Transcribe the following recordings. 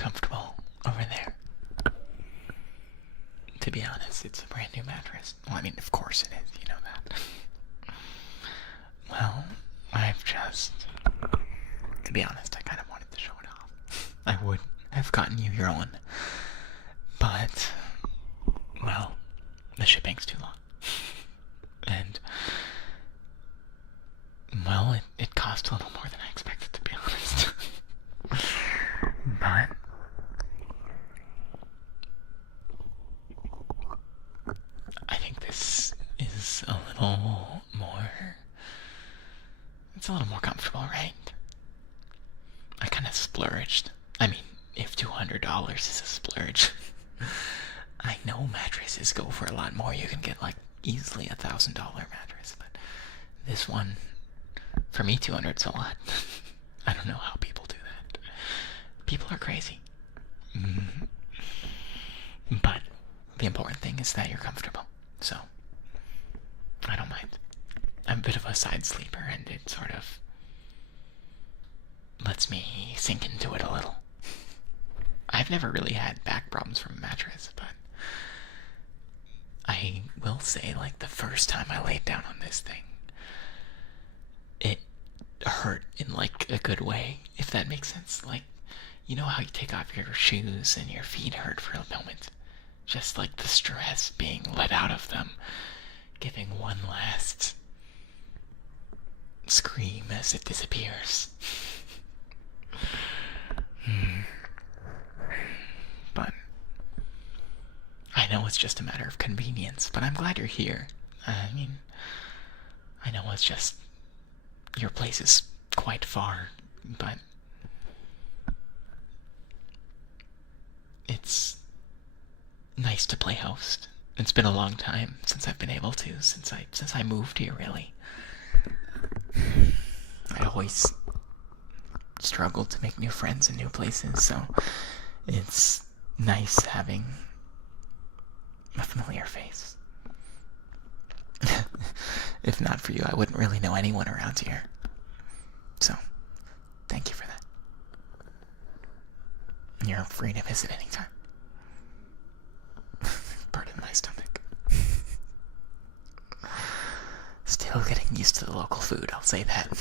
comfortable over there. To be honest, it's a brand new mattress. Well, I mean, of course it is, you know that. Well, I've just... To be honest, I kind of wanted to show it off. I would have gotten you your own, but, well, the shipping's too long. And, well, it cost a little more than I expected, to be honest. But I think this is a little more... It's a little more comfortable, right? I kind of splurged. I mean, if $200 is a splurge, I know mattresses go for a lot more. You can get like easily $1,000 mattress, but this one, for me, 200's a lot. I don't know how people do that. People are crazy. But the important thing is that you're comfortable, so I don't mind. I'm a bit of a side sleeper, and it sort of lets me sink into it a little. I've never really had back problems from a mattress, but I will say, like, the first time I laid down on this thing, it hurt in, like, a good way, if that makes sense. Like, you know how you take off your shoes and your feet hurt for a moment? Just like the stress being let out of them, giving one last scream as it disappears. But I know it's just a matter of convenience, but I'm glad you're here. I mean, I know it's just your place is quite far, but it's nice to play host. It's been a long time since I've been able to, since I moved here, really. I always struggled to make new friends in new places, so it's nice having a familiar face. If not for you, I wouldn't really know anyone around here. So, thank you for that. You're free to visit anytime. Pardon my stomach. Still getting used to the local food, I'll say that.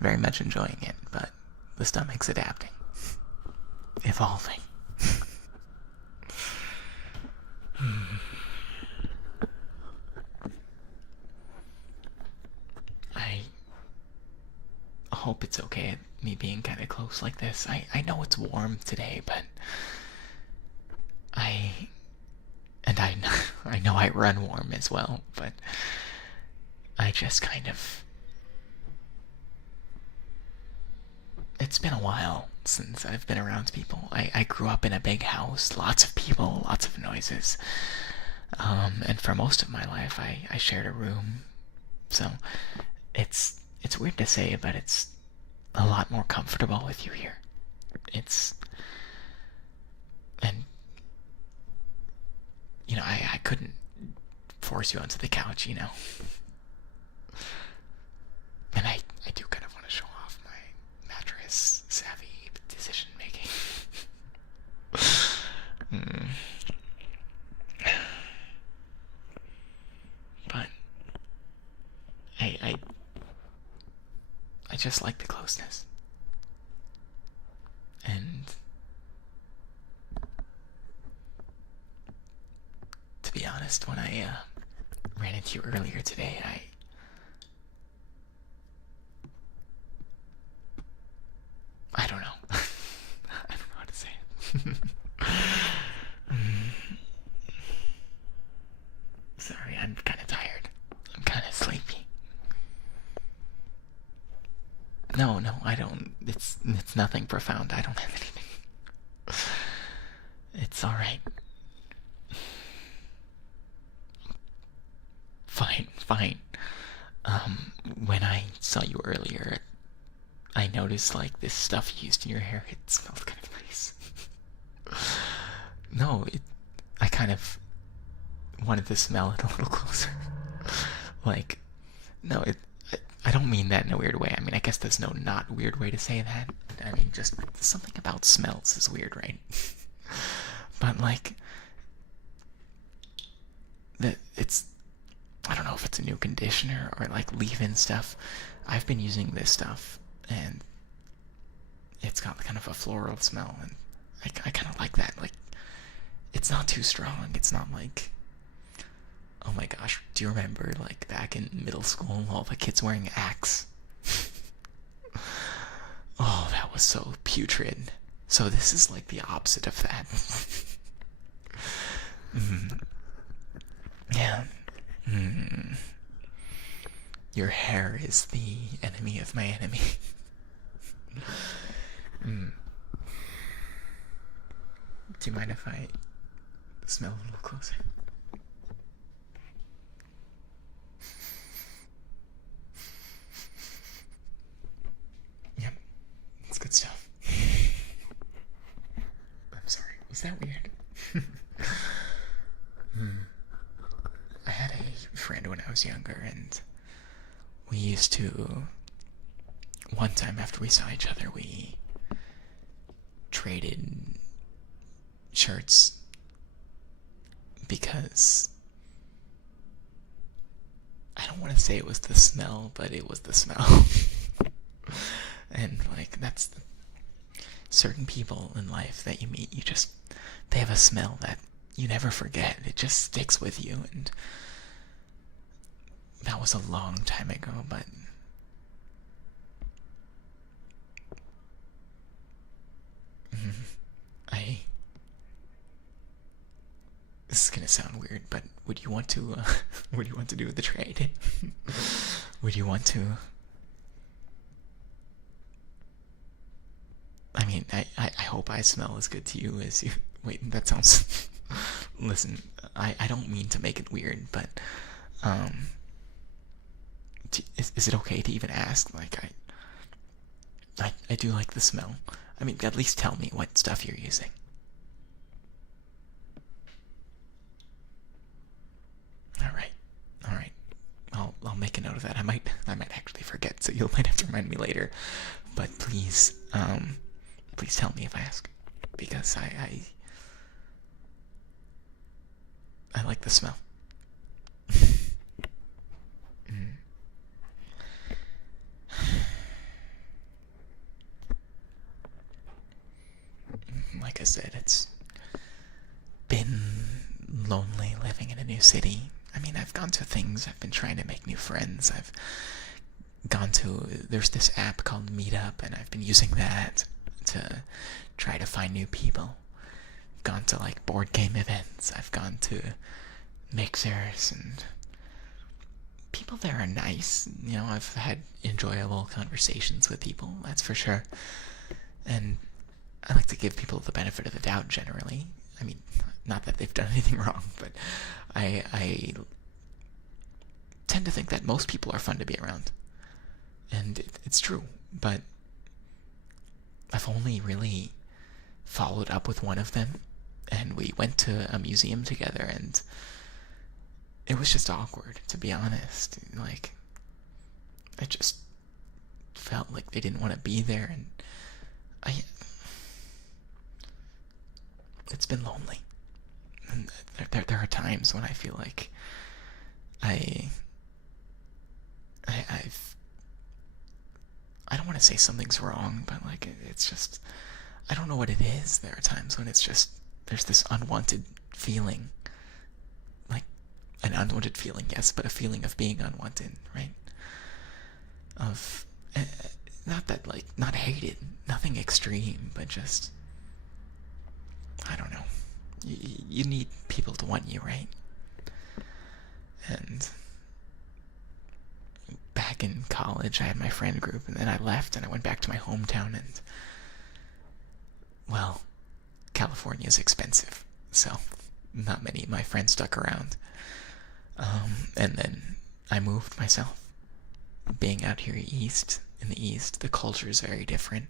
Very much enjoying it, but the stomach's adapting. Evolving. I hope it's okay at me being kind of close like this. I know it's warm today, but I know I run warm as well, but I just kind of... It's been a while since I've been around people. I grew up in a big house, lots of people, lots of noises. And for most of my life, I shared a room. So it's weird to say, but it's a lot more comfortable with you here. And you know, I couldn't force you onto the couch, you know. And I do kind of want to show off my mattress savvy decision making. But I just like the closeness. And to be honest, when I ran into you earlier today, I don't know. I don't know how to say it. Sorry, I'm kind of tired. I'm kind of sleepy. No, I don't. It's nothing profound. I don't have anything. It's alright. Fine. When I saw you earlier, I noticed, like, this stuff you used in your hair, it smelled kind of nice. No, I kind of wanted to smell it a little closer. Like, no, I don't mean that in a weird way. I mean, I guess there's no not weird way to say that. I mean, just something about smells is weird, right? But like, it's, I don't know if it's a new conditioner or like leave-in stuff. I've been using this stuff, and it's got kind of a floral smell, and I kind of like that. Like, it's not too strong. It's not like, oh my gosh, do you remember like back in middle school, all the kids wearing Axe? Oh, that was so putrid. So this is like the opposite of that. Yeah. Your hair is the enemy of my enemy. Do you mind if I smell a little closer? Yep, it's good stuff. I'm sorry, was that weird? I had a friend when I was younger, and we used to, one time after we saw each other, we traded shirts because I don't want to say it was the smell, but it was the smell. And like, that's certain people in life that you meet, they have a smell that you never forget. It just sticks with you, and that was a long time ago, but this is gonna sound weird, but would you want to would you want to do the trade? Would you want to? I mean, I hope I smell as good to you as you. Wait, that sounds. Listen, I don't mean to make it weird, but is it okay to even ask? Like, I do like the smell. I mean, at least tell me what stuff you're using. All right, all right. I'll make a note of that. I might actually forget, so you might have to remind me later. But please, please tell me if I ask, because I like the smell. Like I said, it's been lonely living in a new city. I mean, I've gone to things, I've been trying to make new friends. I've gone to, there's this app called Meetup, and I've been using that to try to find new people. I've gone to like board game events, I've gone to mixers, and people there are nice. You know, I've had enjoyable conversations with people, that's for sure. And I like to give people the benefit of the doubt generally. I mean, not that they've done anything wrong, but I tend to think that most people are fun to be around. And it's true, but I've only really followed up with one of them, and we went to a museum together, and it was just awkward, to be honest. Like, I just felt like they didn't want to be there, and it's been lonely. And there are times when I feel like I don't want to say something's wrong, but like, it's just, I don't know what it is. There are times when it's just, there's this unwanted feeling. Like, an unwanted feeling, yes, but a feeling of being unwanted, right? Of, not that, like, not hated, nothing extreme, but just, I don't know. You need people to want you, right? And back in college, I had my friend group, and then I left, and I went back to my hometown, and, well, California is expensive, so not many of my friends stuck around. And then I moved myself. Being out here east, in the east, the culture is very different.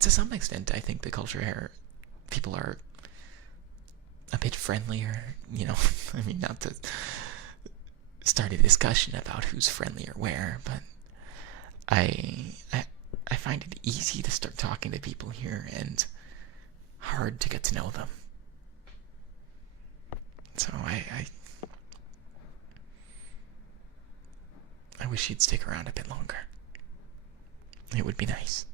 To some extent, I think the culture here, people are a bit friendlier, you know. I mean, not to start a discussion about who's friendlier where, but I find it easy to start talking to people here and hard to get to know them. So I wish you'd stick around a bit longer. It would be nice.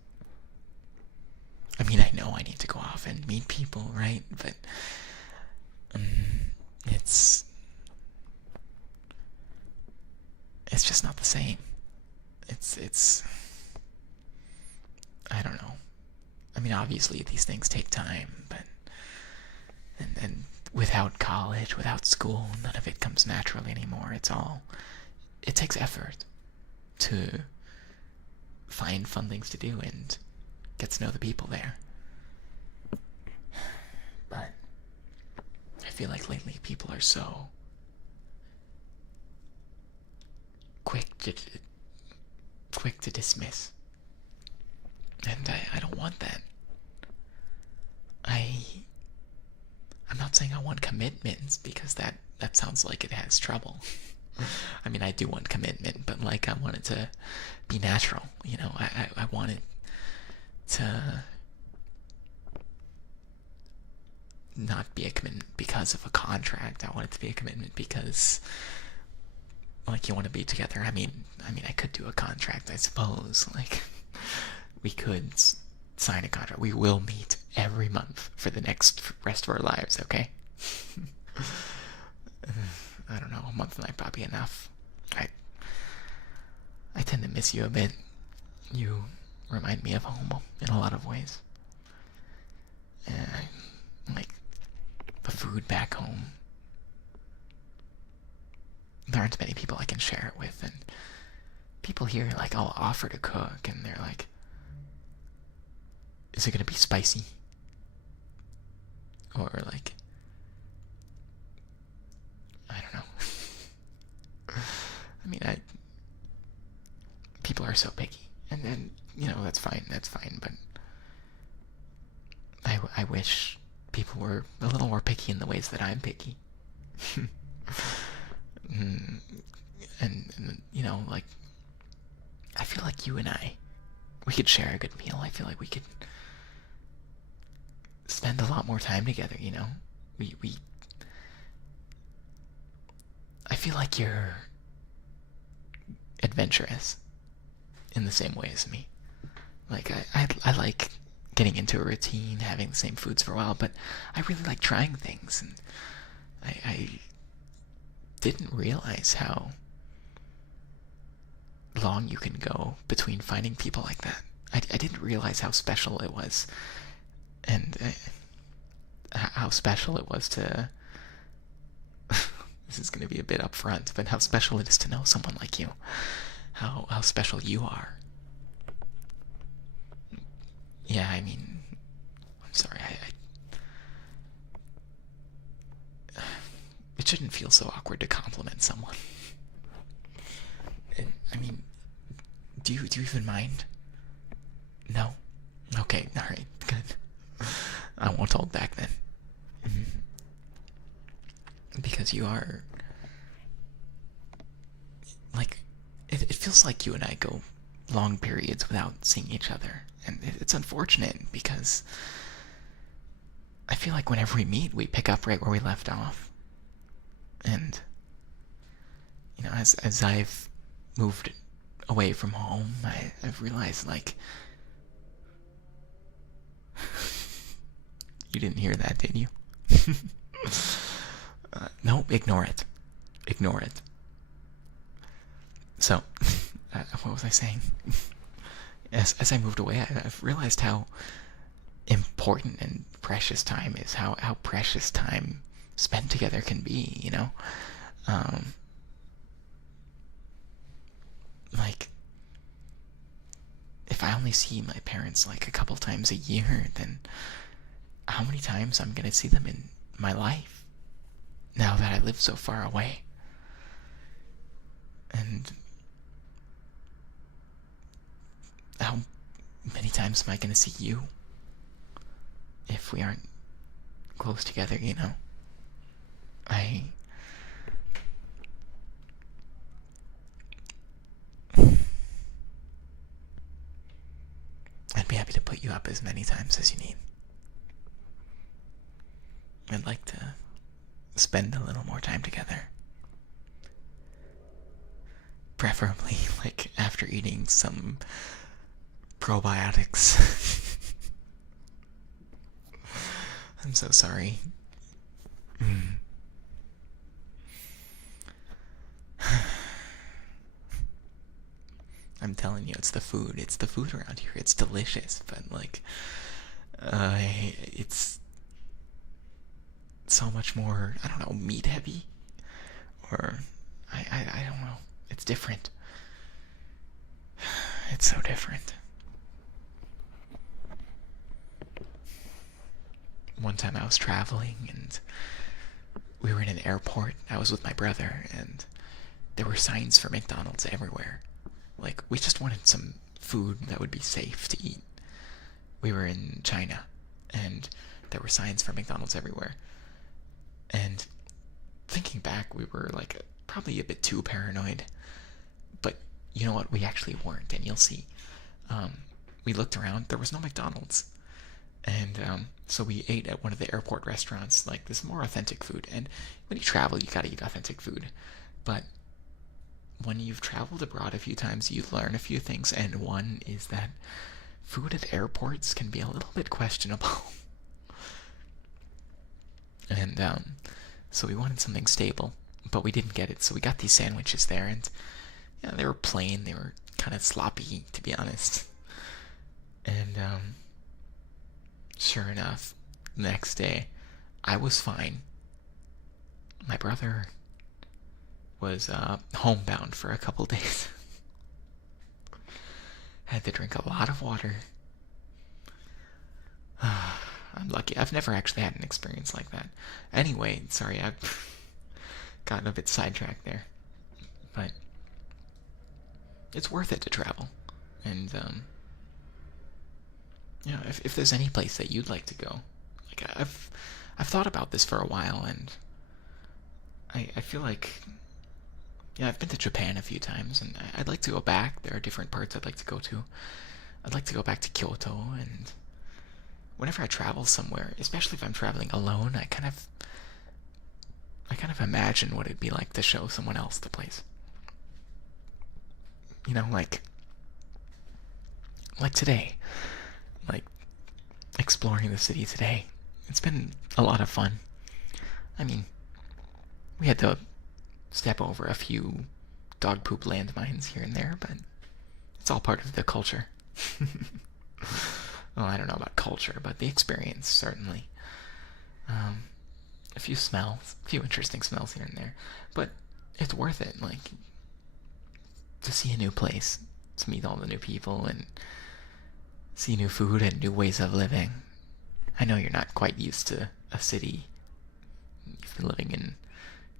I mean, I know I need to go off and meet people, right? But it's just not the same. It's I don't know. I mean, obviously these things take time, but and without college, without school, none of it comes naturally anymore. It takes effort to find fun things to do and get to know the people there. But I feel like lately people are so quick to dismiss. And I don't want that. I'm not saying I want commitments, because that sounds like it has trouble. I mean, I do want commitment, but like, I want it to be natural, you know? I want it to not be a commitment because of a contract. I want it to be a commitment because, like, you want to be together. I mean, I could do a contract, I suppose. Like, we could sign a contract. We will meet every month for the next rest of our lives, okay? I don't know, a month might probably be enough. I tend to miss you a bit. You remind me of home in a lot of ways. And like the food back home. There aren't many people I can share it with, and people here, like, I'll offer to cook, and they're like, is it gonna be spicy? Or like, I don't know. I mean, people are so picky, and then, you know, that's fine, but I wish people were a little more picky in the ways that I'm picky. and you know, like, I feel like you and we could share a good meal. I feel like we could spend a lot more time together, you know? I feel like you're adventurous in the same way as me. Like, I like getting into a routine, having the same foods for a while, but I really like trying things, and I didn't realize how long you can go between finding people like that. I didn't realize how special it was, and how special it was to this is going to be a bit upfront, but how special it is to know someone like you. How special you are. Yeah, I mean, I'm sorry, it shouldn't feel so awkward to compliment someone. I mean, do you even mind? No? Okay, alright, good. I won't hold back then. Because you are, like, it feels like you and I go long periods without seeing each other, and it's unfortunate, because I feel like whenever we meet, we pick up right where we left off. And, you know, as I've moved away from home, I've realized, like, you didn't hear that, did you? No, ignore it. Ignore it. So, what was I saying? As I moved away, I've realized how important and precious time is. How precious time spent together can be, you know? Like, if I only see my parents like a couple times a year, then how many times I'm gonna see them in my life now that I live so far away? And how many times am I gonna see you if we aren't close together, you know? you up as many times as you need. I'd like to spend a little more time together. Preferably, like, after eating some probiotics. I'm so sorry. I'm telling you, it's the food. It's the food around here. It's delicious, but like, it's so much more, I don't know, meat heavy, or I don't know. It's different. It's so different. One time I was traveling and we were in an airport. I was with my brother and there were signs for McDonald's everywhere. Like, we just wanted some food that would be safe to eat. We were in China and there were signs for McDonald's everywhere. And thinking back, we were like probably a bit too paranoid. But you know what? We actually weren't, and you'll see. We looked around, there was no McDonald's. And so we ate at one of the airport restaurants, like this more authentic food. And when you travel, you gotta eat authentic food. But when you've traveled abroad a few times, you learn a few things, and one is that food at airports can be a little bit questionable. And so we wanted something stable, but we didn't get it. So we got these sandwiches there, and yeah, they were plain. They were kind of sloppy, to be honest. And sure enough, the next day, I was fine. My brother was homebound for a couple days. Had to drink a lot of water. I'm lucky. I've never actually had an experience like that. Anyway, sorry, I've gotten a bit sidetracked there. But it's worth it to travel. And, you know, if there's any place that you'd like to go, like, I've thought about this for a while, and I feel like, yeah, I've been to Japan a few times, and I'd like to go back. There are different parts I'd like to go to. I'd like to go back to Kyoto, and whenever I travel somewhere, especially if I'm traveling alone, I kind of imagine what it'd be like to show someone else the place. You know, like today, like exploring the city today. It's been a lot of fun. I mean, we had to step over a few dog poop landmines here and there, but it's all part of the culture. Well, I don't know about culture, but the experience, certainly. A few smells, a few interesting smells here and there, but it's worth it, like, to see a new place, to meet all the new people, and see new food and new ways of living. I know you're not quite used to a city. You've been living in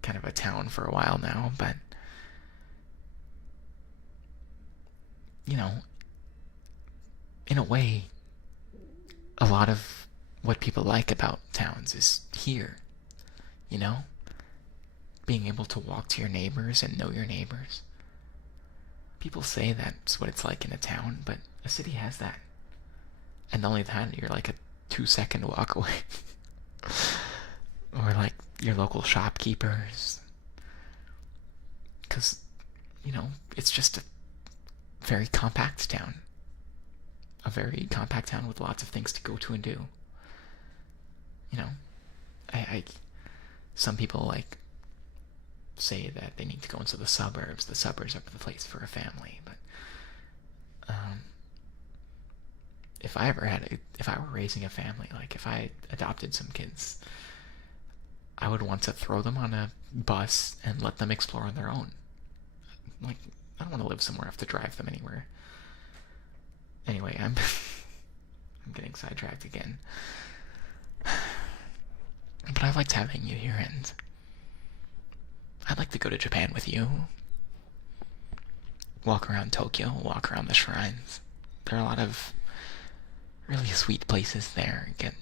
kind of a town for a while now, but, you know, in a way, a lot of what people like about towns is here, you know? Being able to walk to your neighbors and know your neighbors. People say that's what it's like in a town, but a city has that. And not only that, you're like a 2-second walk away. Or like your local shopkeepers. Because, you know, it's just a very compact town. A very compact town with lots of things to go to and do. You know, some people like say that they need to go into the suburbs. The suburbs are the place for a family, but if I were raising a family, like if I adopted some kids, I would want to throw them on a bus and let them explore on their own. Like, I don't want to live somewhere I have to drive them anywhere. Anyway, I'm getting sidetracked again. But I liked having you here, and I'd like to go to Japan with you. Walk around Tokyo, walk around the shrines. There are a lot of really sweet places there. Get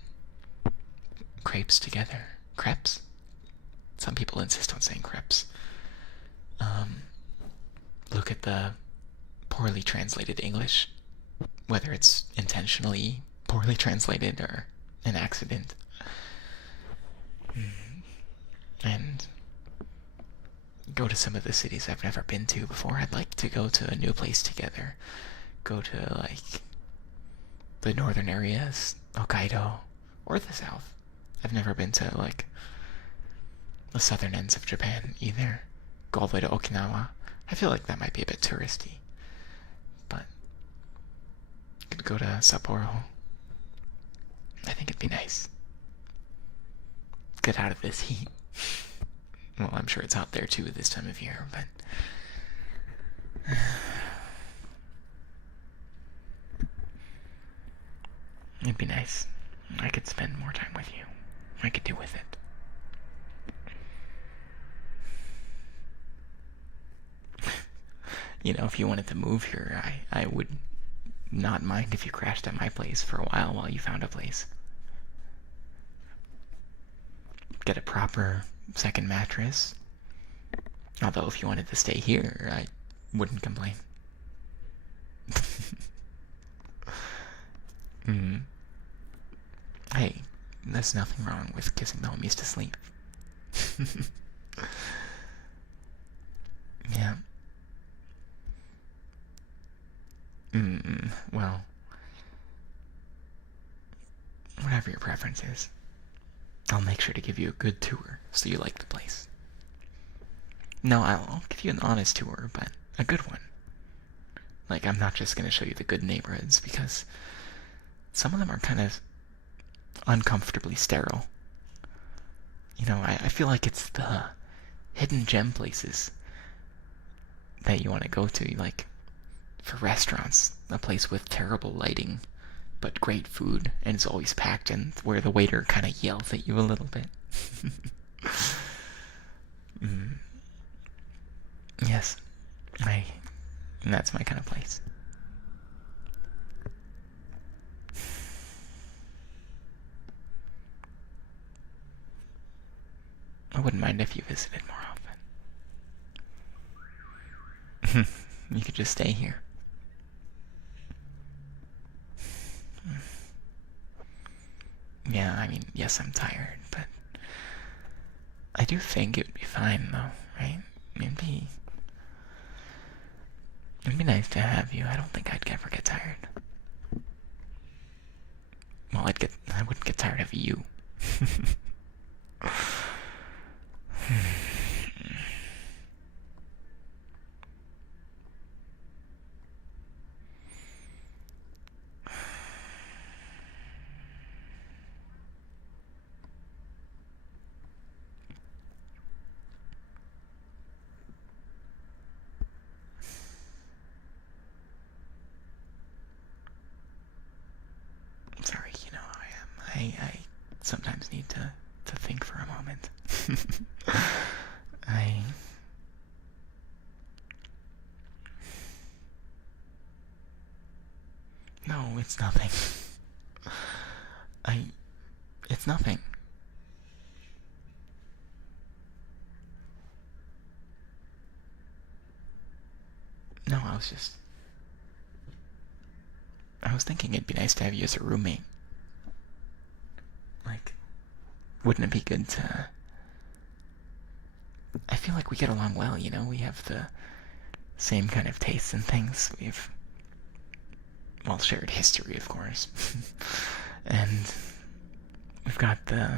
crepes together. Crepes? Some people insist on saying crepes. Look at the poorly translated English, whether it's intentionally poorly translated or an accident. And go to some of the cities I've never been to before. I'd like to go to a new place together. Go to, like, the northern areas, Hokkaido, or the south. I've never been to, like, the southern ends of Japan either. Go all the way to Okinawa. I feel like that might be a bit touristy. But could go to Sapporo. I think it'd be nice. Get out of this heat. Well, I'm sure it's hot there too this time of year, but it'd be nice. I could spend more time with you. I could do with it. You know, if you wanted to move here, I would not mind if you crashed at my place for a while you found a place. Get a proper second mattress. Although if you wanted to stay here, I wouldn't complain. Hey, there's nothing wrong with kissing the homies to sleep. Yeah. Well, whatever your preference is, I'll make sure to give you a good tour so you like the place. No, I'll give you an honest tour, but a good one. Like, I'm not just gonna show you the good neighborhoods, because some of them are kind of uncomfortably sterile. You know, I feel like it's the hidden gem places that you want to go to, like, for restaurants, a place with terrible lighting but great food, and it's always packed, and where the waiter kind of yells at you a little bit. Yes, that's my kind of place. I wouldn't mind if you visited more often. You could just stay here. Yeah, I mean, yes, I'm tired, but I do think it would be fine, though, right? It'd be nice to have you. I don't think I'd ever get tired. Well, I wouldn't get tired of you. Sorry, you know how I am. I sometimes need to think for a moment. No, it's nothing. It's nothing. No, I was thinking it'd be nice to have you as a roommate. Like, wouldn't it be good to... I feel like we get along well, you know? We have the same kind of tastes and things. We've, well, shared history, of course. And we've got the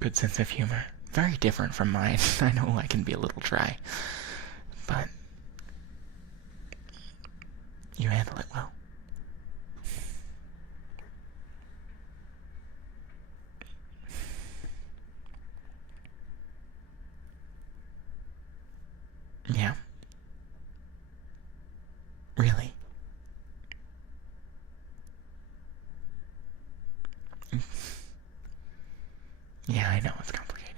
good sense of humor. Very different from mine. I know I can be a little dry, but you handle it well. Yeah. Really? Yeah, I know it's complicated.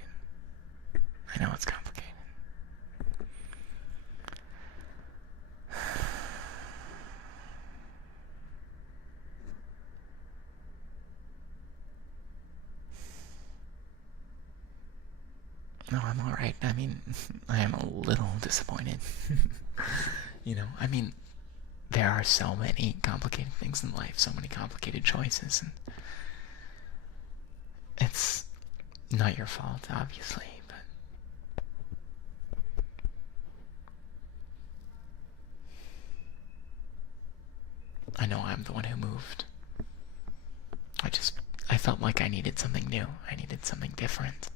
I know it's complicated. No, I'm alright. I mean, I am a little disappointed. You know, I mean, there are so many complicated things in life, so many complicated choices, and it's not your fault, obviously, but I know I'm the one who moved. I felt like I needed something new. I needed something different.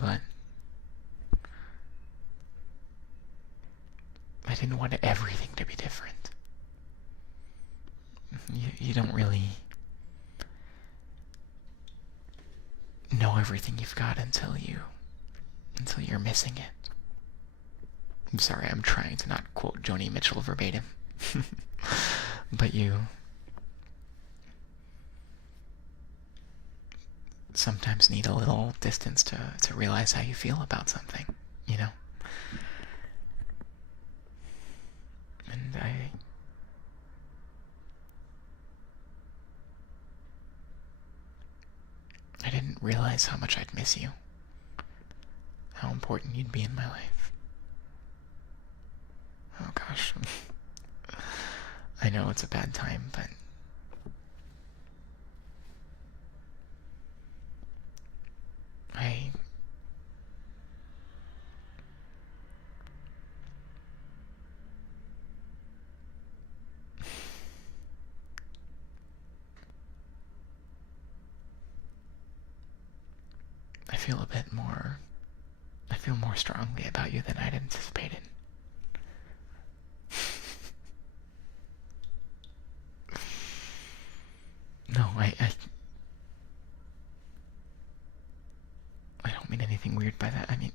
But I didn't want everything to be different. You don't really know everything you've got until you're missing it. I'm sorry, I'm trying to not quote Joni Mitchell verbatim. But you sometimes need a little distance to realize how you feel about something, you know? And I didn't realize how much I'd miss you. How important you'd be in my life. Oh gosh. I know it's a bad time, but I feel more strongly about you than I'd anticipated. No, I don't mean anything weird by that. I mean,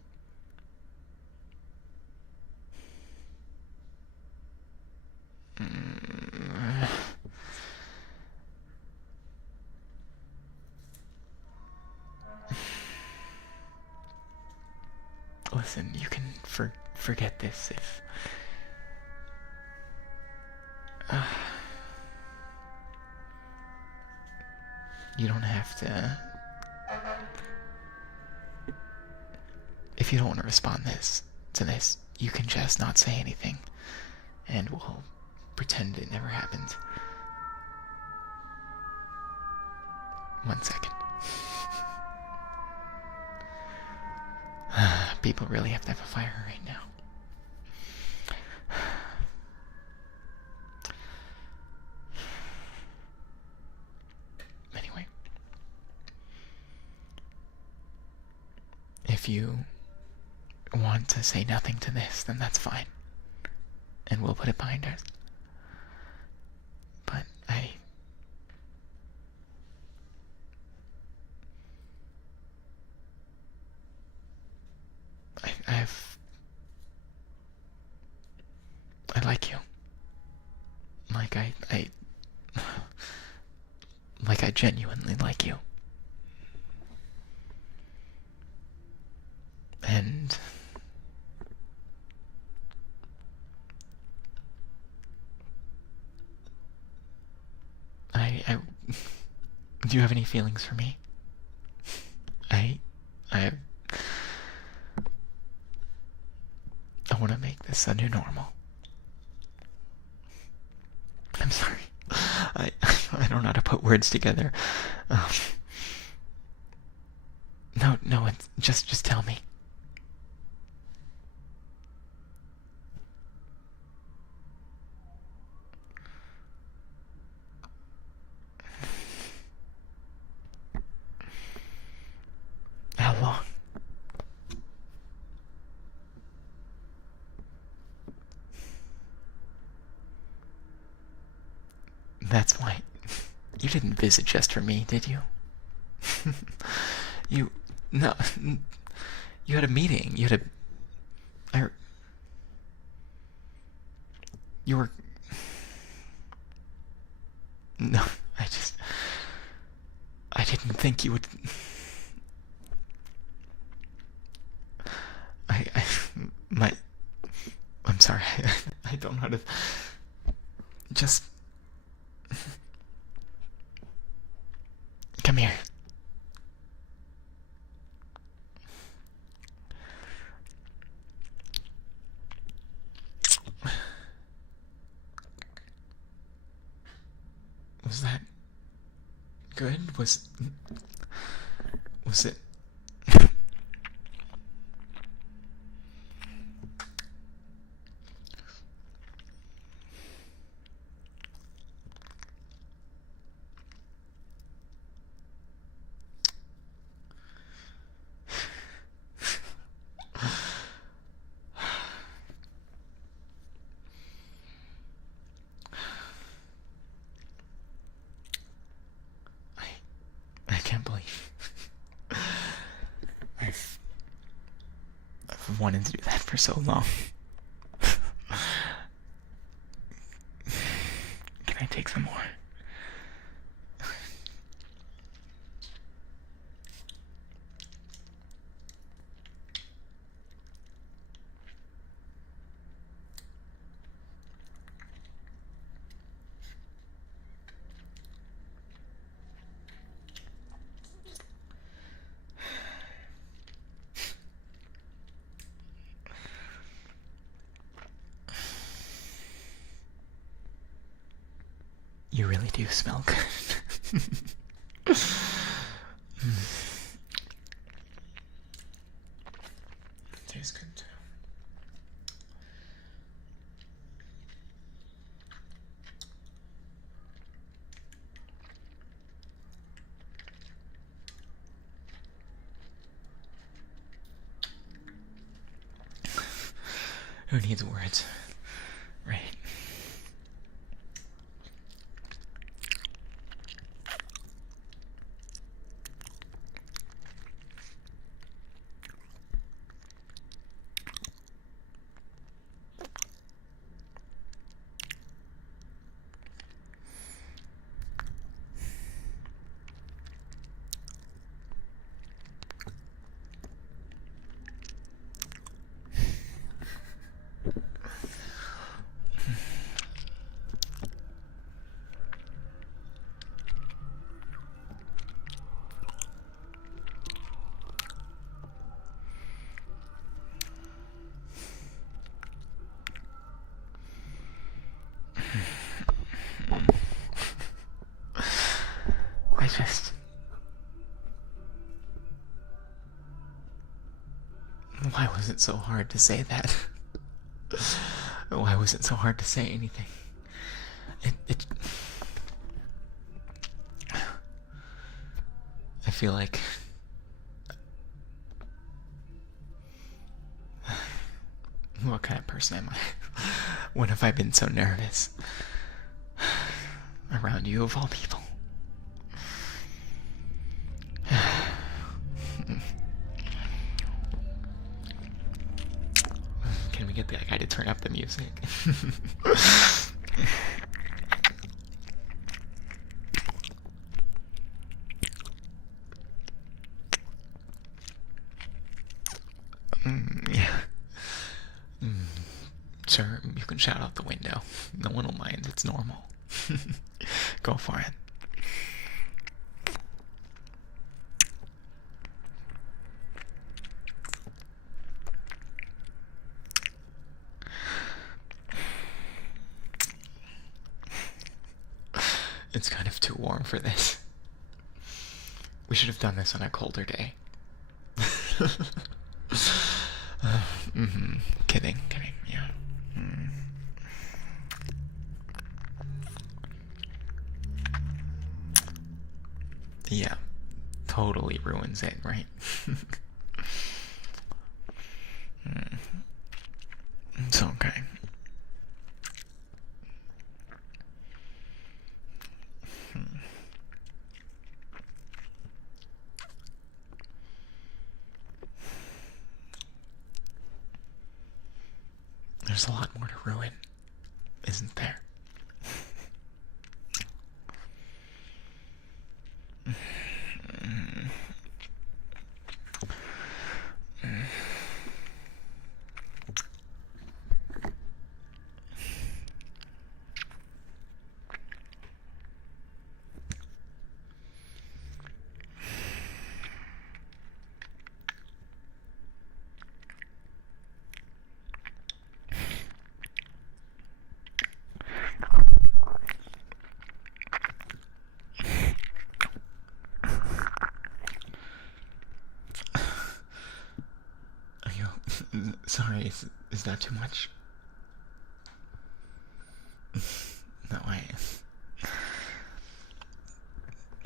listen, you can forget this if you don't have to. If you don't want to respond to this, you can just not say anything, and we'll pretend it never happened. 1 second. People really have to have a fire right now. Anyway, if you want to say nothing to this, then that's fine. And we'll put it behind us. But I like you. Like like I genuinely like you. And I do you have any feelings for me? I want to make this a new normal. I'm sorry. I don't know how to put words together. No, just tell me. How long? That's why you didn't visit just for me, did you? No, you had a meeting. You were, no, I didn't think you would, I, my, I'm sorry, I don't know how to, just, come here. Was that good? Was it? I can't believe I've wanted to do that for so long. Can I take some more? You really do smell good. Tastes good too. Who needs words? Right. I just... Why was it so hard to say that? Why was it so hard to say anything? I feel like... What kind of person am I? When have I been so nervous? Around you, of all people. Can we get that guy to turn up the music? Yeah. Sure, you can shout out the window. No one will mind, it's normal. Go for it. It's kind of too warm for this. We should have done this on a colder day. Kidding, yeah. Yeah, totally ruins it, right? It's okay. There's a lot more to ruin, isn't there? Sorry, is that too much? No,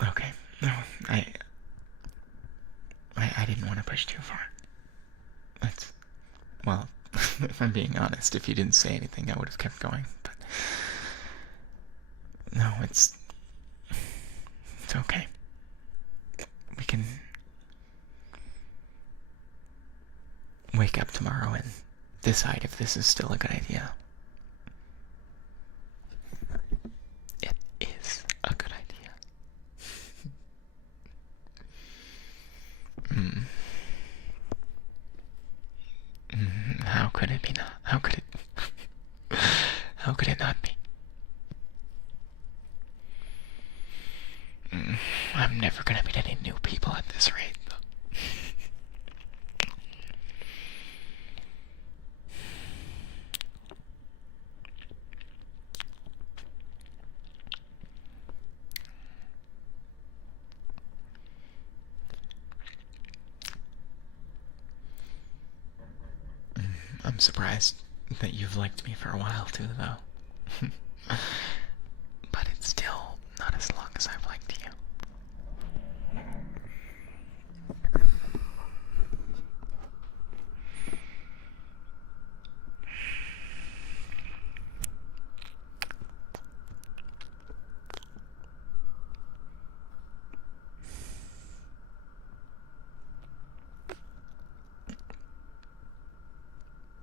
okay. No, I didn't want to push too far. That's, well, if I'm being honest, if you didn't say anything, I would have kept going, but no, it's okay. We can wake up tomorrow and decide if this is still a good idea. It is a good idea. How could it be not? How could it? How could it not be? I'm never gonna meet any new people at this rate, though. I'm surprised that you've liked me for a while too, though. But it's still not as long as I've liked you.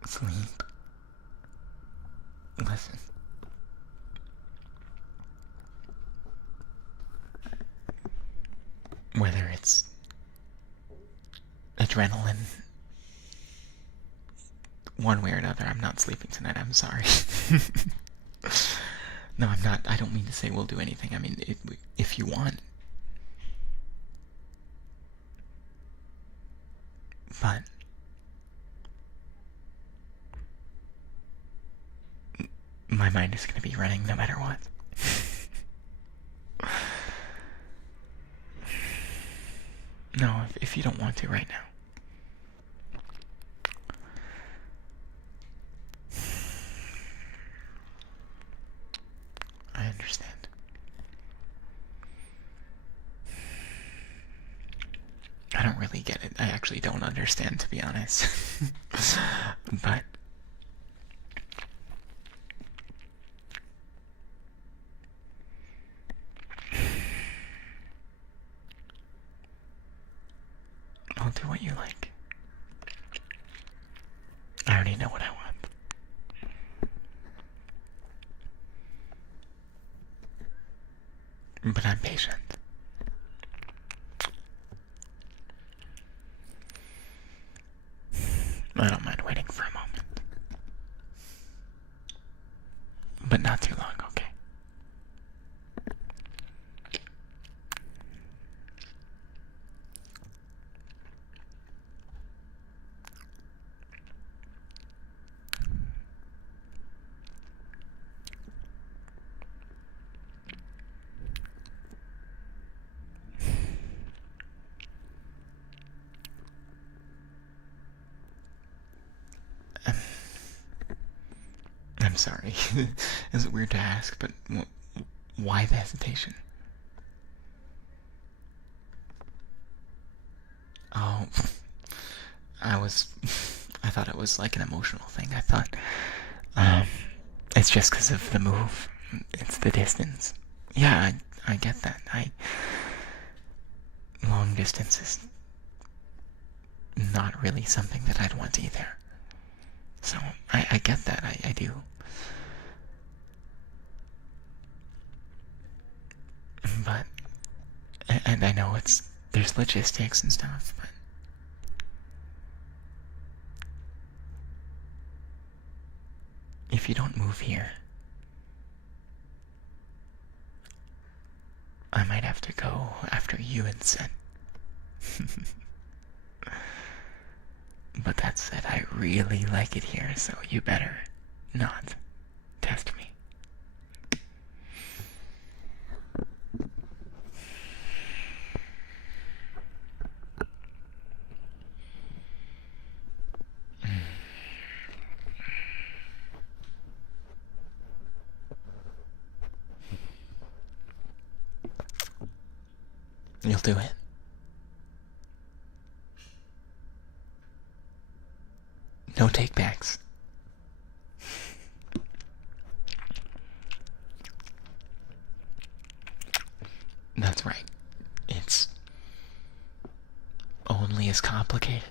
Sleep. Listen. Whether it's adrenaline, one way or another, I'm not sleeping tonight, I'm sorry. No, I'm not. I don't mean to say we'll do anything. I mean, if you want. But my mind is going to be running no matter what. No, if you don't want to right now. I understand. I don't really get it. I actually don't understand, to be honest. But I'll do what you like. I already know what I want. But I'm patient. I don't mind waiting for a moment. But not too long, okay? I'm sorry. Is it weird to ask, but why the hesitation? Oh, I thought it was like an emotional thing. I thought, it's just because of the move. It's the distance. Yeah, I get that. Long distance is not really something that I'd want either. So, I get that. I do. But, and I know there's logistics and stuff, but if you don't move here, I might have to go after you instead. But that said, I really like it here, so you better not test me. You'll do it. No takebacks. That's right. It's only as complicated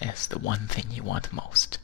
as the one thing you want most.